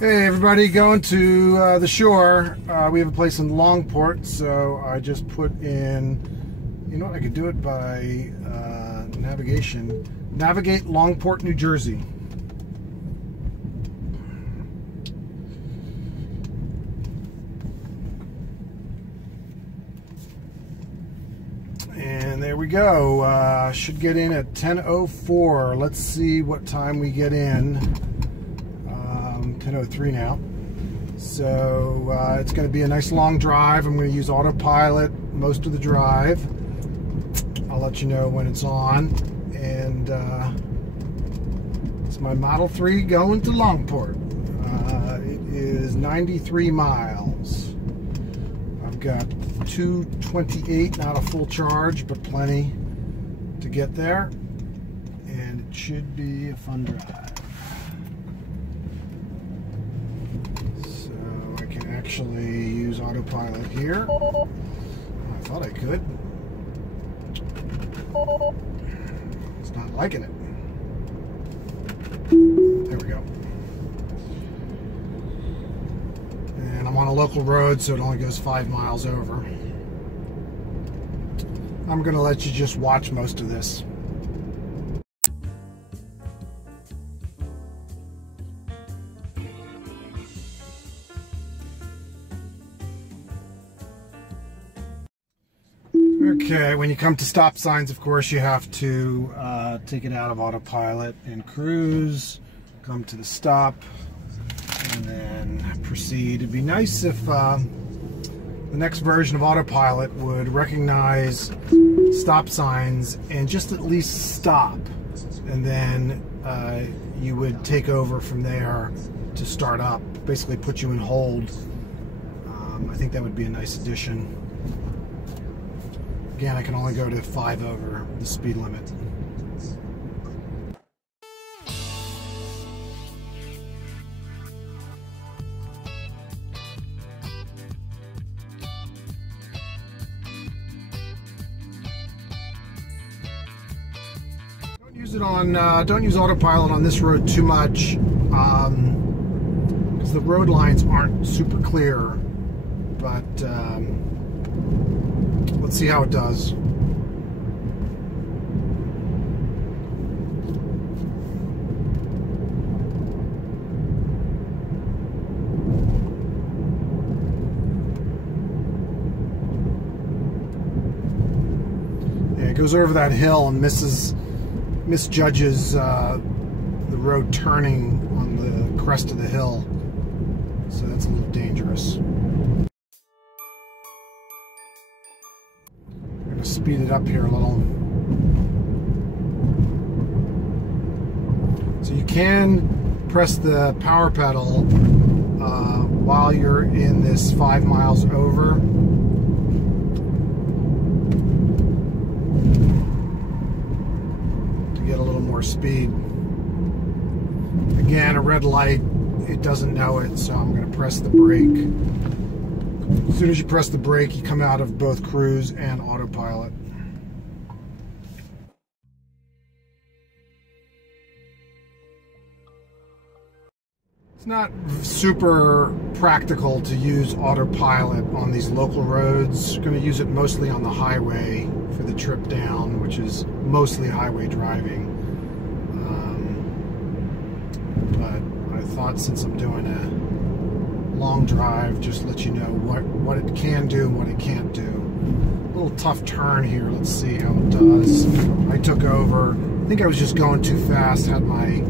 Hey everybody, going to the shore. We have a place in Longport, so I just put in, you know, I could do it by navigation. Navigate Longport, New Jersey. And there we go. Should get in at 10:04. Let's see what time we get in. 10:03 now. So it's going to be a nice long drive. I'm going to use Autopilot most of the drive. I'll let you know when it's on. And it's my Model 3 going to Longport. It is 93 miles. I've got 228, not a full charge, but plenty to get there. And it should be a fun drive. Actually use Autopilot here. I thought I could. It's not liking it. There we go. And I'm on a local road, so it only goes 5 miles over. I'm going to let you just watch most of this. Okay, when you come to stop signs, of course, you have to take it out of Autopilot and cruise, come to the stop, and then proceed. It'd be nice if the next version of Autopilot would recognize stop signs and just at least stop, and then you would take over from there to start up, basically put you in hold. I think that would be a nice addition. Again, I can only go to 5 over the speed limit. Don't use Autopilot on this road too much, because the road lines aren't super clear, but let's see how it does. Yeah, it goes over that hill and misjudges the road turning on the crest of the hill, so that's a little dangerous. Speed it up here a little. So you can press the power pedal while you're in this 5 miles over. To get a little more speed. Again, a red light, it doesn't know it, so I'm going to press the brake. As soon as you press the brake, you come out of both cruise and Autopilot. It's not super practical to use Autopilot on these local roads. I'm going to use it mostly on the highway for the trip down, which is mostly highway driving. But I thought, since I'm doing a long drive, just let you know what it can do and what it can't do. A little tough turn here. Let's see how it does. I took over. I think I was just going too fast. Had my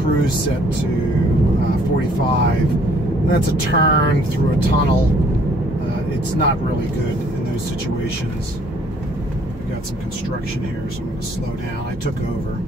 cruise set to 45. That's a turn through a tunnel. It's not really good in those situations. We got some construction here, so I'm going to slow down. I took over.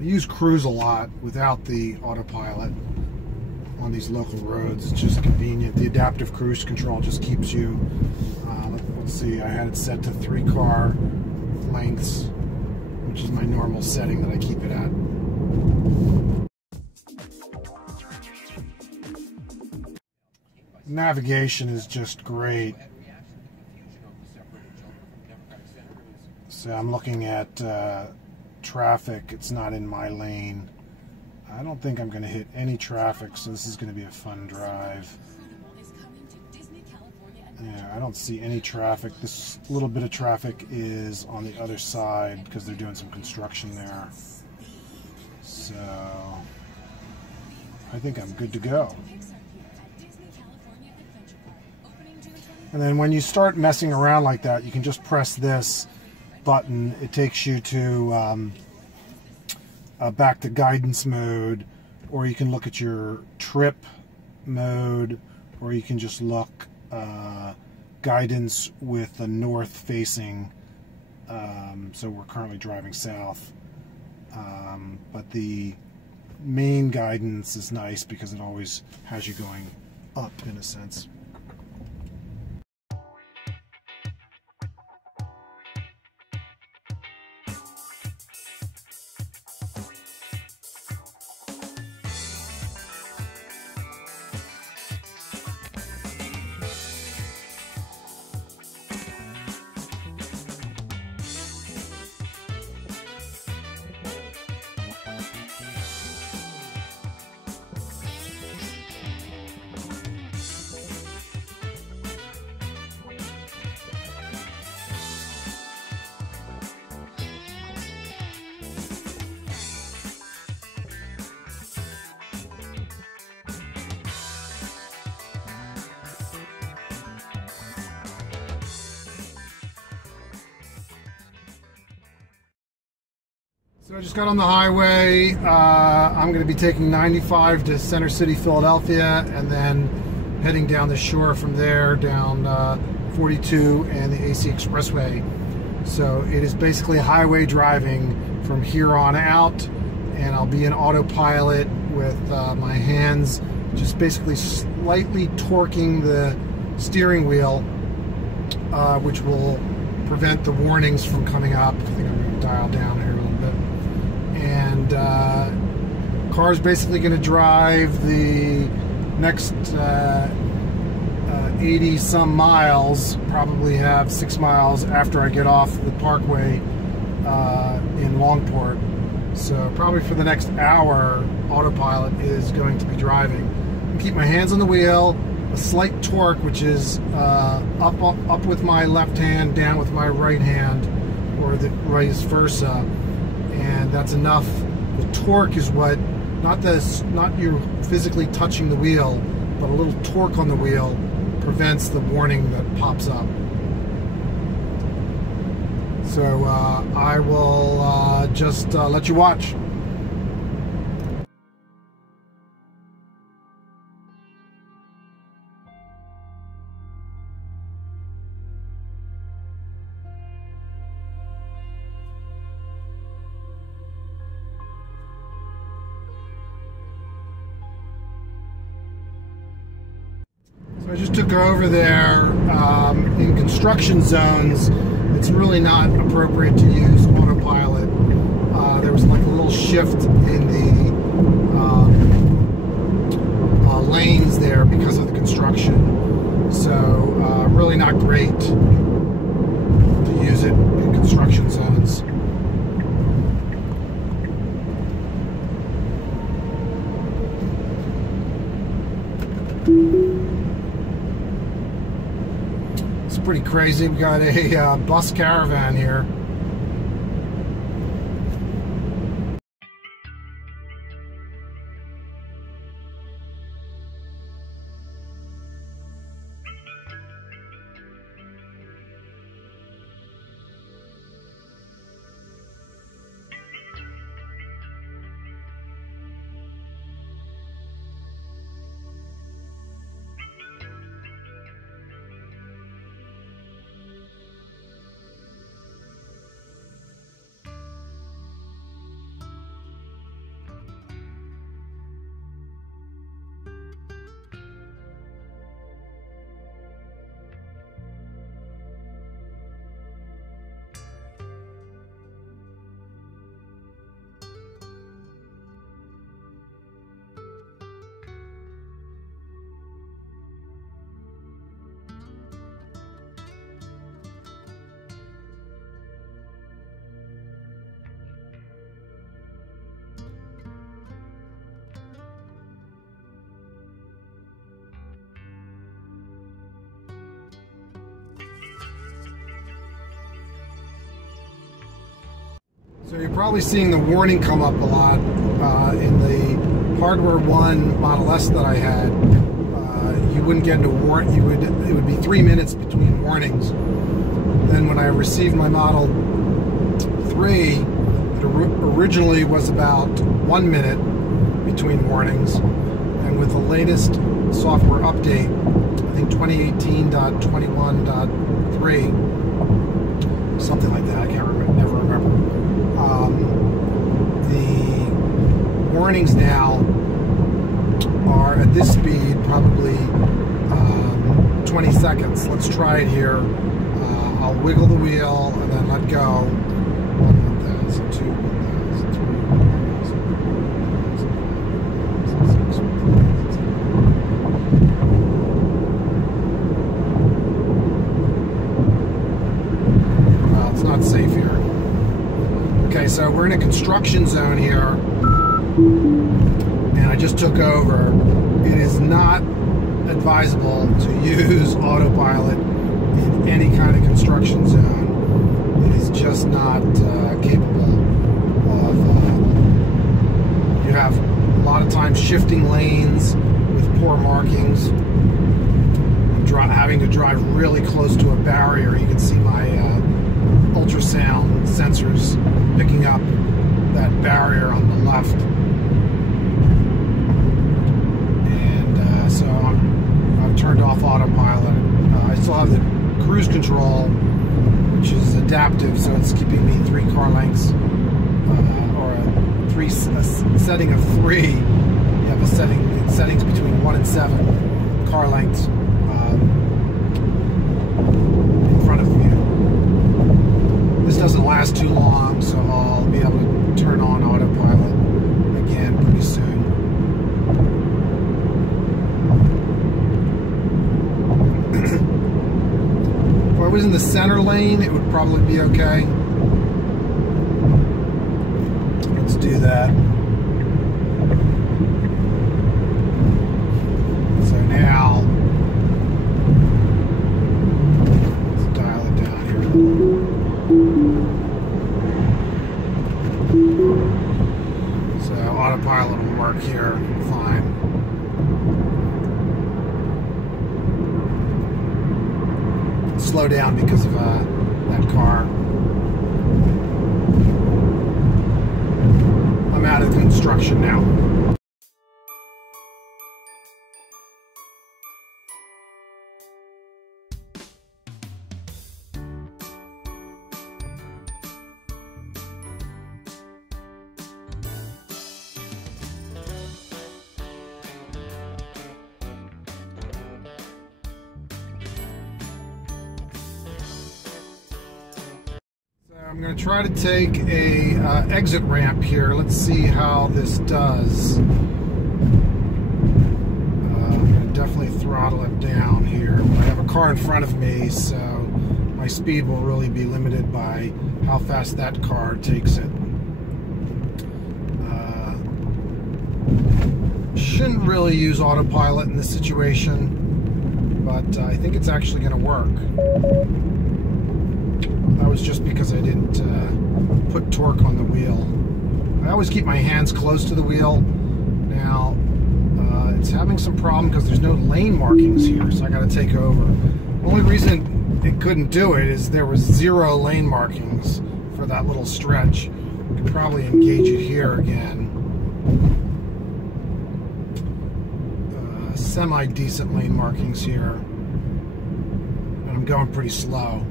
I use cruise a lot without the Autopilot on these local roads. It's just convenient. The adaptive cruise control just keeps you, let's see, I had it set to 3 car lengths, which is my normal setting that I keep it at. Navigation is just great. So I'm looking at traffic. It's not in my lane. I don't think I'm going to hit any traffic, so this is going to be a fun drive. Yeah, I don't see any traffic. This little bit of traffic is on the other side because they're doing some construction there. So I think I'm good to go. And then when you start messing around like that, you can just press this button. It takes you to back to guidance mode, or you can look at your trip mode, or you can just look guidance with the north facing. So we're currently driving south, but the main guidance is nice because it always has you going up in a sense. So I just got on the highway. I'm going to be taking 95 to Center City, Philadelphia, and then heading down the shore from there down 42 and the AC Expressway. So it is basically highway driving from here on out, and I'll be in autopilot with my hands just basically slightly torquing the steering wheel, which will prevent the warnings from coming up. I think I'm going to dial down here a little bit. And car's basically going to drive the next 80 some miles, probably have 6 miles after I get off the parkway in Longport. So probably for the next hour, autopilot is going to be driving. I'll keep my hands on the wheel, a slight torque, which is up with my left hand, down with my right hand, or the vice versa. And that's enough. The torque is what, not you physically touching the wheel, but a little torque on the wheel prevents the warning that pops up. So I will just let you watch. So I just took her over there. In construction zones, it's really not appropriate to use autopilot. There was like a little shift in the lanes there because of the construction. So really not great to use it in construction zones. It's pretty crazy. We got a bus caravan here. So you're probably seeing the warning come up a lot in the Hardware 1 Model S that I had. You wouldn't get into warning. It would be 3 minutes between warnings. Then when I received my Model 3, it originally was about 1 minute between warnings, and with the latest software update, I think 2018.21.3, something like that, I can't remember, never remember. The warnings now are at this speed probably 20 seconds. Let's try it here. I'll wiggle the wheel and then let go. 1,000, 2, 1,000, 3, 1,000, 6, 1,000. Well, it's not safe here. Okay, so we're in a construction zone here, and I just took over. It is not advisable to use Autopilot in any kind of construction zone. It is just not capable of, you have a lot of times shifting lanes with poor markings, and having to drive really close to a barrier. You can see my ultrasound sensors picking up that barrier on the left. And so I've turned off Autopilot. I still have the cruise control, which is adaptive, so it's keeping me 3 car lengths, or a setting of 3. You have a settings between 1 and 7 car lengths in front of you. This doesn't last too long, so I'll be able to turn on Autopilot again pretty soon. If I was in the center lane, it would probably be okay. Let's do that. So now, let's dial it down here. So Autopilot will work here fine. Slow down because of that car. I'm out of construction now. I'm going to try to take a exit ramp here. Let's see how this does. I'm going to definitely throttle it down here. I have a car in front of me, so my speed will really be limited by how fast that car takes it. Shouldn't really use Autopilot in this situation, but I think it's actually going to work. That was just because I didn't put torque on the wheel. I always keep my hands close to the wheel. Now, it's having some problem because there's no lane markings here, so I got to take over. The only reason it couldn't do it is there was 0 lane markings for that little stretch. You could probably engage it here again. Semi-decent lane markings here. And I'm going pretty slow.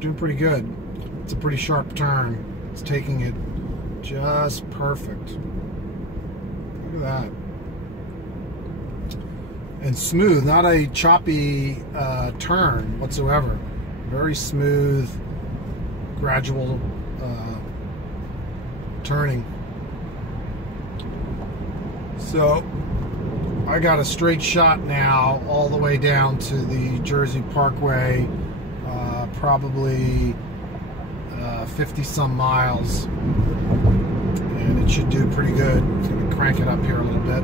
Doing pretty good. It's a pretty sharp turn. It's taking it just perfect. Look at that. And smooth, not a choppy turn whatsoever. Very smooth, gradual turning. So I got a straight shot now all the way down to the Jersey Parkway. Probably 50 some miles, and it should do pretty good. I'm going to crank it up here a little bit.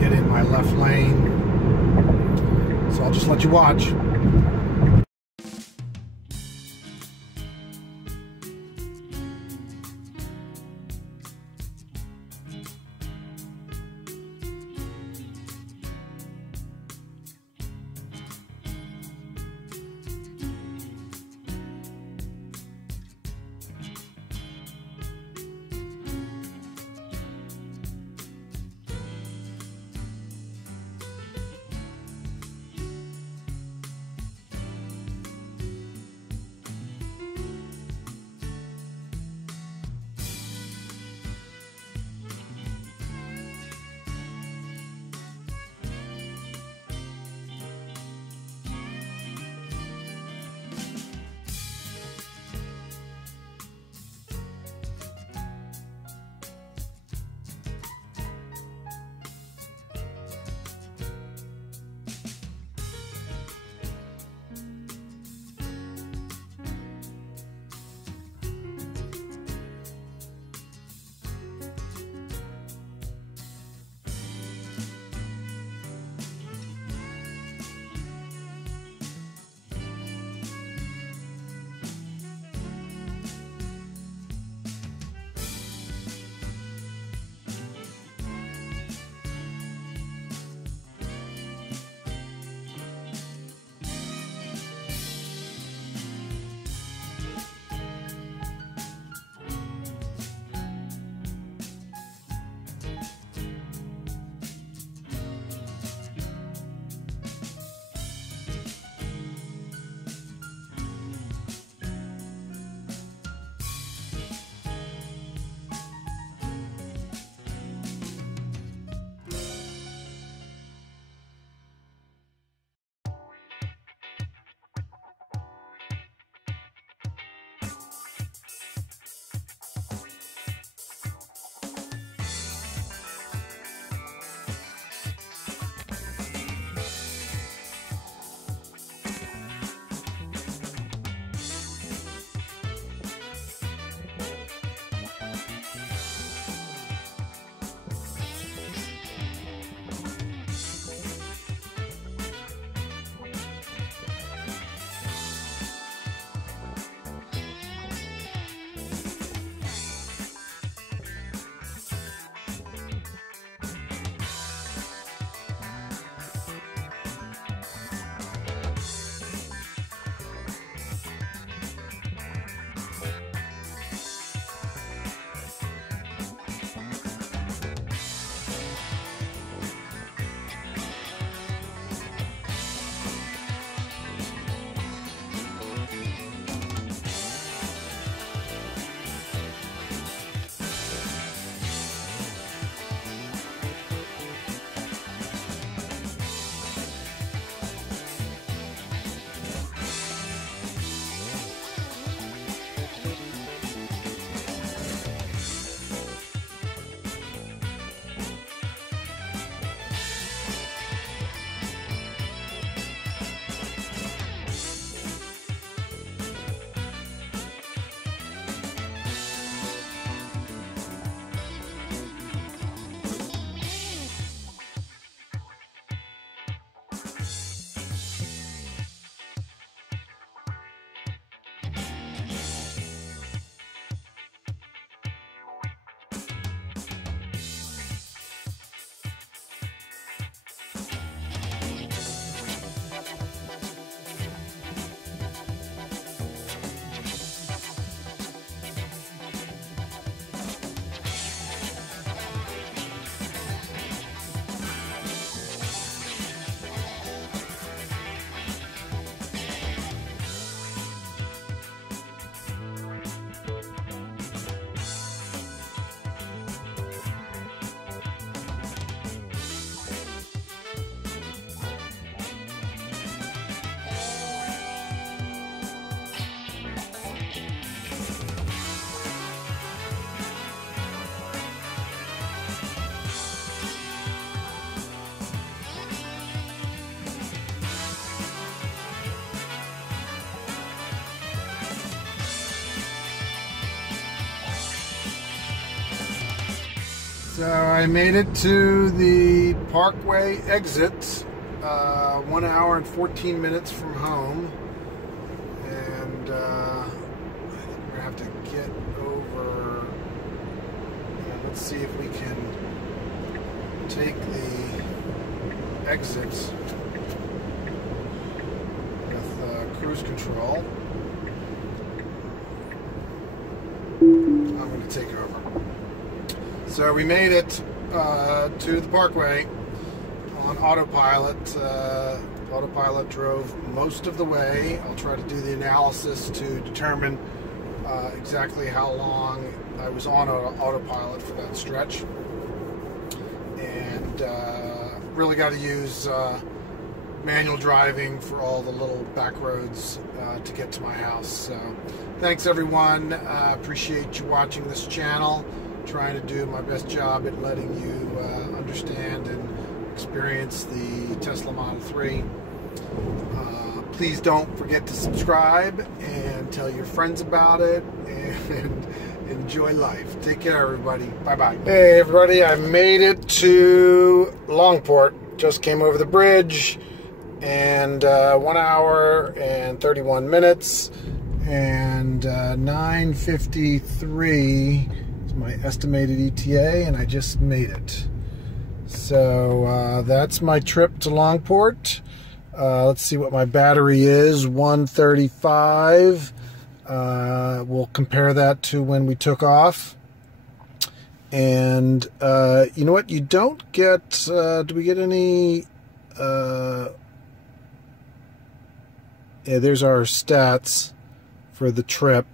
get in my left lane. So I'll just let you watch. So I made it to the Parkway exit, 1 hour and 14 minutes from home, and I think we're gonna have to get over. Let's see if we can take the exit with cruise control. I'm going to take over. So we made it to the Parkway on Autopilot. Autopilot drove most of the way. I'll try to do the analysis to determine exactly how long I was on Autopilot for that stretch. And really got to use manual driving for all the little back roads to get to my house. So thanks everyone. Appreciate you watching this channel. Trying to do my best job at letting you understand and experience the Tesla Model 3. Please don't forget to subscribe and tell your friends about it, and enjoy life. Take care, everybody. Bye-bye. Hey, everybody. I made it to Longport. Just came over the bridge, and 1 hour and 31 minutes, and 9:53 is my estimated ETA, and I just made it. So that's my trip to Longport. Let's see what my battery is, 135. We'll compare that to when we took off. And you know what? You don't get, do we get any, yeah, there's our stats for the trip.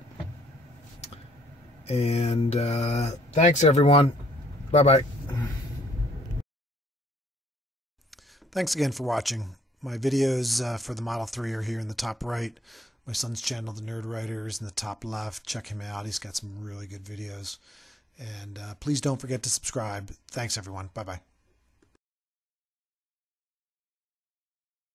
And thanks, everyone. Bye-bye. Thanks again for watching. My videos for the Model 3 are here in the top right. My son's channel, The Nerd Writer, is in the top left. Check him out. He's got some really good videos. And please don't forget to subscribe. Thanks, everyone. Bye-bye.